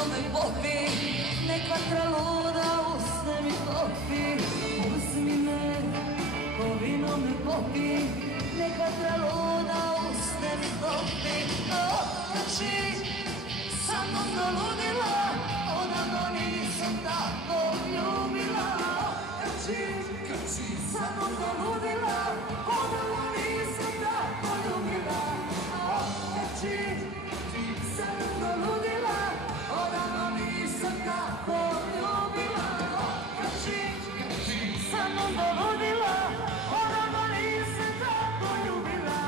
vino me popi, nek vatra luda usne mi topi. Uzmi me, ko vino me popi, nek vatra luda usne mi topi. Okači, sa mnom doludila, odavno nisam tako ljubila. Okači, sa mnom doludila, odavno nisam tako ljubila. Okači, sa mnom doludila, odavno nisam tako ljubila. Okači, sa mnom doludila, odavno nisam tako ljubila.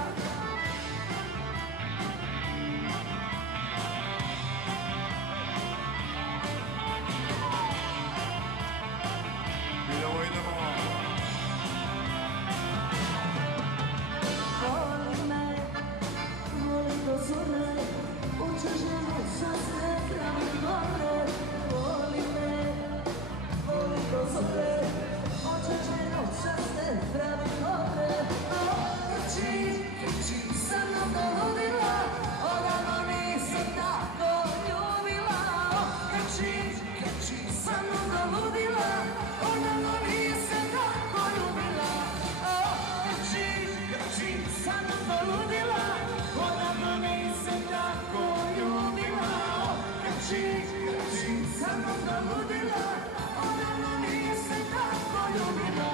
Idemo, idemo. Voli me, voli do zore, učeženo sa se pravi gore. Voli me, voli do zore, učeženo sa se pravi gore. Okači, sa mnom doludila, odavno nisam tako ljubila. Okači, sa mnom doludila, odavno nisam tako ljubila. Okači, sa mnom doludila, odavno nisam tako ljubila. Okači, sa mnom doludila, odavno nisam tako ljubila.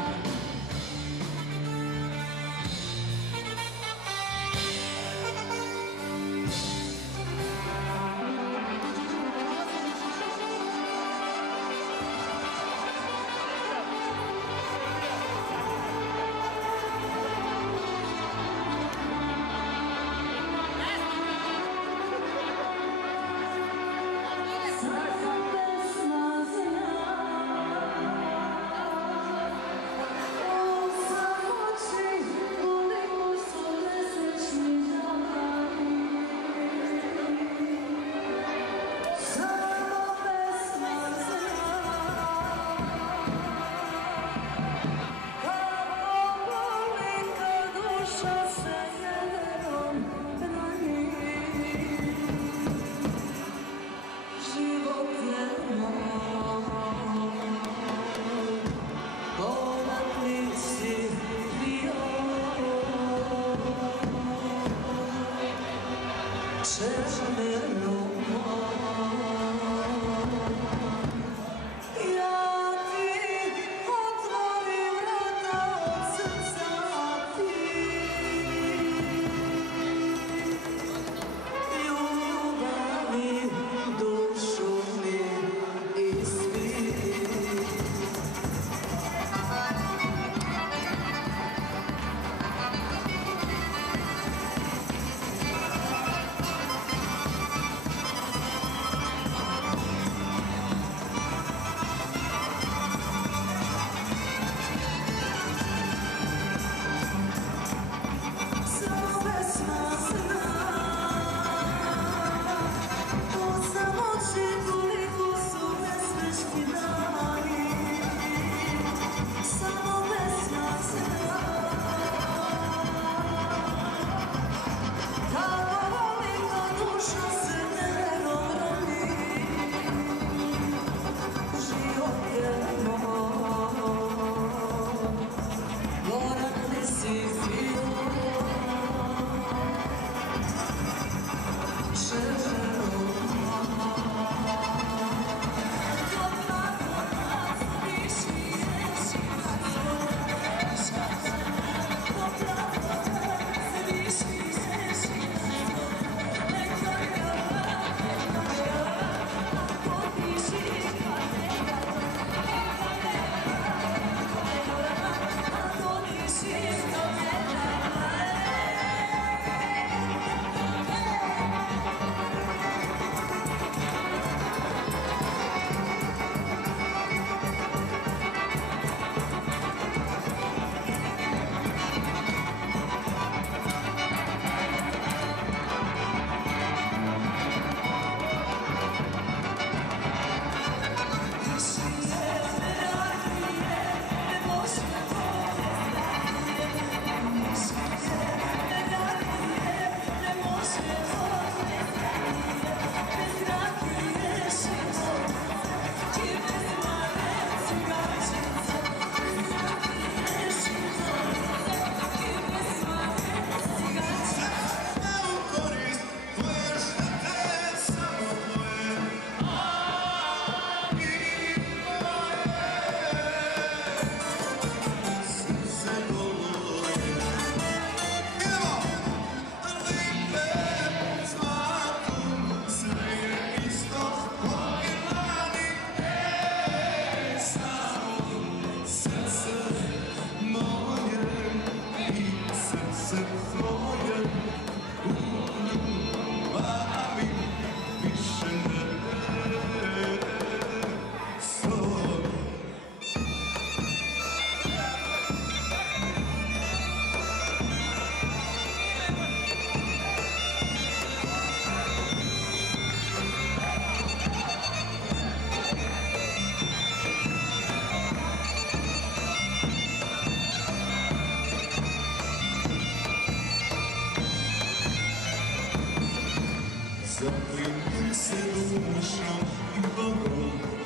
Zaprimim se dušom i Bogom